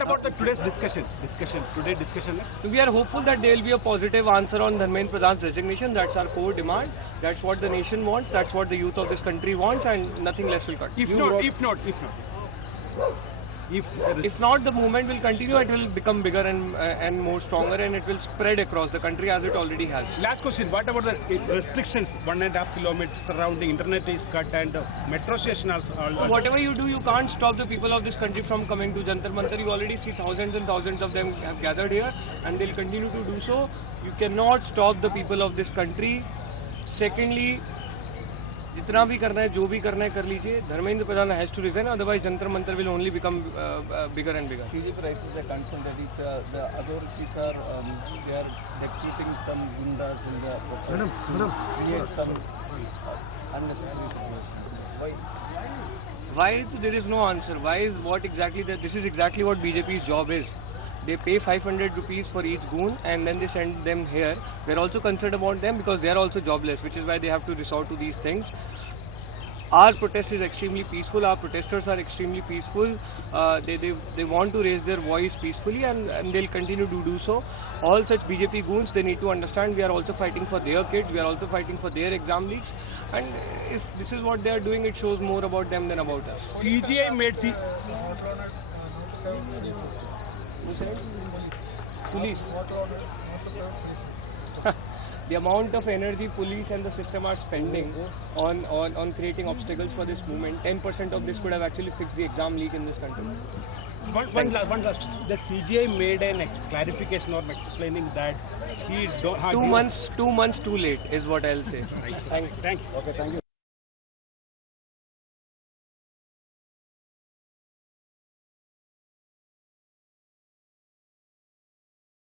What about the today's discussion? Today's discussion. We are hopeful that there will be a positive answer on Dharmendra Pradhan's resignation. That's our core demand. That's what the nation wants. That's what the youth of this country wants, and nothing less will cut. If not, the movement will continue. It will become bigger and more stronger, and it will spread across the country as it already has. Last question: what about the restrictions? 1.5 kilometers surrounding, internet is cut, and metro station also. Whatever you do, you can't stop the people of this country from coming to Jantar Mantar. You already see thousands and thousands of them have gathered here, and they'll continue to do so. You cannot stop the people of this country. Secondly, जितना भी करना है, जो भी करना है कर लीजिए. Dharmendra Pradhan has to resign, otherwise Jantar Mantar will only become bigger and bigger. BJP raises a concern that the authorities are keeping some gundas in the create some unnecessary situation. Why? There is no answer. Why is what exactly that? This is exactly what BJP's job is. They pay 500 rupees for each goon and then they send them here. We are also concerned about them because they are also jobless, which is why they have to resort to these things. Our protest is extremely peaceful. Our protesters are extremely peaceful. They want to raise their voice peacefully and they'll continue to do so. All such BJP goons, they need to understand we are also fighting for their kids. We are also fighting for their exam leaks. And if this is what they are doing, it shows more about them than about us. CGI made Police. The amount of energy police and the system are spending on creating obstacles for this movement, 10% of this could have actually fixed the exam leak in this country. One last. The CGI made an clarification or explaining that he don't have 2 months too late is what I'll say. Thank you. Okay, thank you.